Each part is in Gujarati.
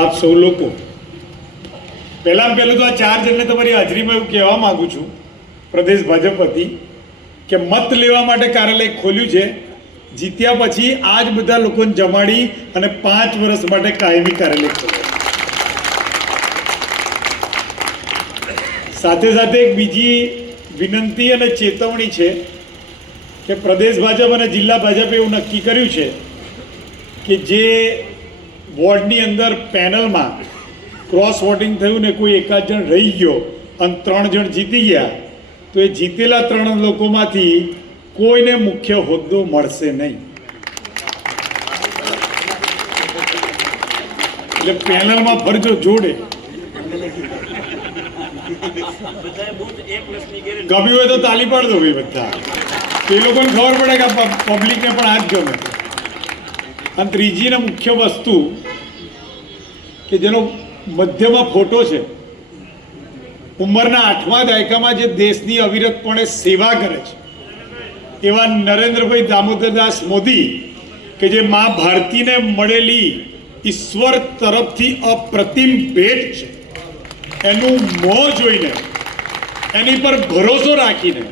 આપ સૌ લોકો, પહેલાં પહેલું તો આ 4 જણને તમારી હાજરીમાં એવું કહેવા માગું છું પ્રદેશ ભાજપ વતી કે મત લેવા માટે કાર્યાલય ખોલ્યું છે. જીત્યા પછી આ જ બધા લોકોને જમાડી અને 5 વર્ષ માટે કાયમી કાર્યાલય ખોલ્યું. સાથે સાથે એક બીજી વિનંતી અને ચેતવણી છે કે પ્રદેશ ભાજપ અને જિલ્લા ભાજપે એવું નક્કી કર્યું છે કે જે વોર્ડની અંદર પેનલમાં ક્રોસ વોટિંગ થયું ને કોઈ એકાદ જણ રહી ગયો અને 3 જણ જીતી ગયા, તો એ જીતેલા 3 લોકોમાંથી કોઈને મુખ્ય હોદ્દો મળશે નહીં. એટલે પેનલમાં ફરજો જોડે. ગમ્યું હોય તો તાલી પાડ દો ભાઈ બધા, એ લોકોને ખબર પડે કે પબ્લિકને પણ આ જ ગમે. અને ત્રીજી ને મુખ્ય વસ્તુ કે જેનો મધ્યમાં ફોટો છે, ઉંમરના 8મા દાયકામાં જે દેશની અવિરતપણે સેવા કરે છે એવા નરેન્દ્રભાઈ દામોદરદાસ મોદી કે જે મા ભારતીને મળેલી ઈશ્વર તરફથી અપ્રતિમ ભેટ છે, એનું મોં જોઈને, એની પર ભરોસો રાખીને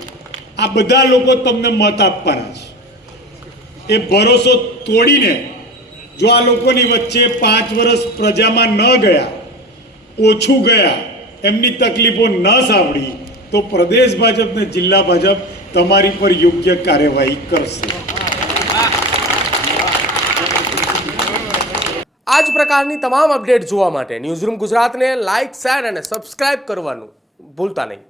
આ બધા લોકો તમને મત આપવાના છે. એ ભરોસો તોડીને જો આ લોકોની વચ્ચે 5 વર્ષ પ્રજામાં ન ગયા, ઓછું ગયા, એમની તકલીફો ન સાંભળી, તો પ્રદેશ ભાજપ ને જિલ્લા ભાજપ તમારી પર યોગ્ય કાર્યવાહી કરશે. આ જ પ્રકારની તમામ અપડેટ જોવા માટે ન્યૂઝરૂમ ગુજરાતને લાઇક, શેર અને સબસ્ક્રાઇબ કરવાનું ભૂલતા નહીં.